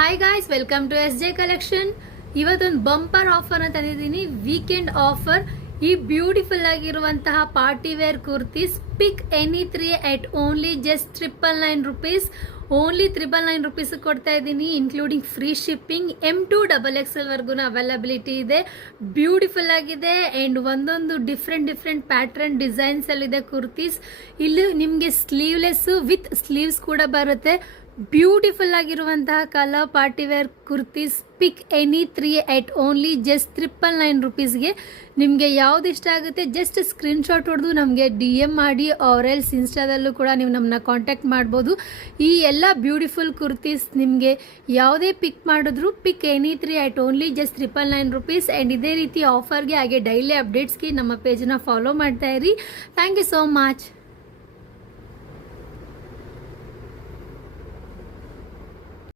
Hi guys, welcome to S J collection. ಇವತ್ತೊಂದು bumper offer ಅಂತ ತಂದಿದ್ದೀನಿ, ವೀಕೆಂಡ್ ಆಫರ್. ಈ ಬ್ಯೂಟಿಫುಲ್ ಆಗಿರುವಂತಹ party wear kurtis pick any 3 at only just 999 rupees. Only 999 rupees ಕೊಡ್ತಾ ಇದ್ದೀನಿ, including free shipping. M2XXL ವರ್ಗು availability ಇದೆ. ಬ್ಯೂಟಿಫುಲ್ ಆಗಿದೆ ಅಂಡ್ ಒಂದೊಂದು ಡಿಫ್ರೆಂಟ್ ಪ್ಯಾಟ್ರನ್ ಡಿಸೈನ್ಸ್ ಅಲ್ಲಿ ಇದೆ ಕುರ್ತೀಸ್. ಇಲ್ಲಿ ನಿಮಗೆ ಸ್ಲೀವ್ಲೆಸ್ ವಿತ್ ಸ್ಲೀವ್ಸ್ ಕೂಡ ಬರುತ್ತೆ. ಬ್ಯೂಟಿಫುಲ್ ಆಗಿರುವಂತಹ colour party wear kurtis pick any 3 at only just 999 rupeesಗೆ. ನಿಮಗೆ ಯಾವ್ದು ಇಷ್ಟ ಆಗುತ್ತೆ ಜಸ್ಟ್ ಸ್ಕ್ರೀನ್ ಶಾಟ್ ಹೊಡೆದು ನಮಗೆ DM ಮಾಡಿ, ಆರೆಲ್ಸ್ ಇನ್ಸ್ಟಾದಲ್ಲೂ ಕೂಡ ನೀವು ನಮ್ಮನ್ನ ಕಾಂಟ್ಯಾಕ್ಟ್ ಮಾಡ್ಬೋದು. ಈ ಎಲ್ಲ ಬ್ಯೂಟಿಫುಲ್ ಕುರ್ತೀಸ್ ನಿಮಗೆ ಯಾವುದೇ ಪಿಕ್ ಮಾಡಿದ್ರು ಪಿಕ್ any 3 at only just 999 rupees. And ಇದೇ ರೀತಿ ಆಫರ್ಗೆ ಹಾಗೆ ಡೈಲಿ ಅಪ್ಡೇಟ್ಸ್ಗೆ ನಮ್ಮ ಪೇಜನ್ನ ಫಾಲೋ ಮಾಡ್ತಾ ಇರಿ. Thank you so much.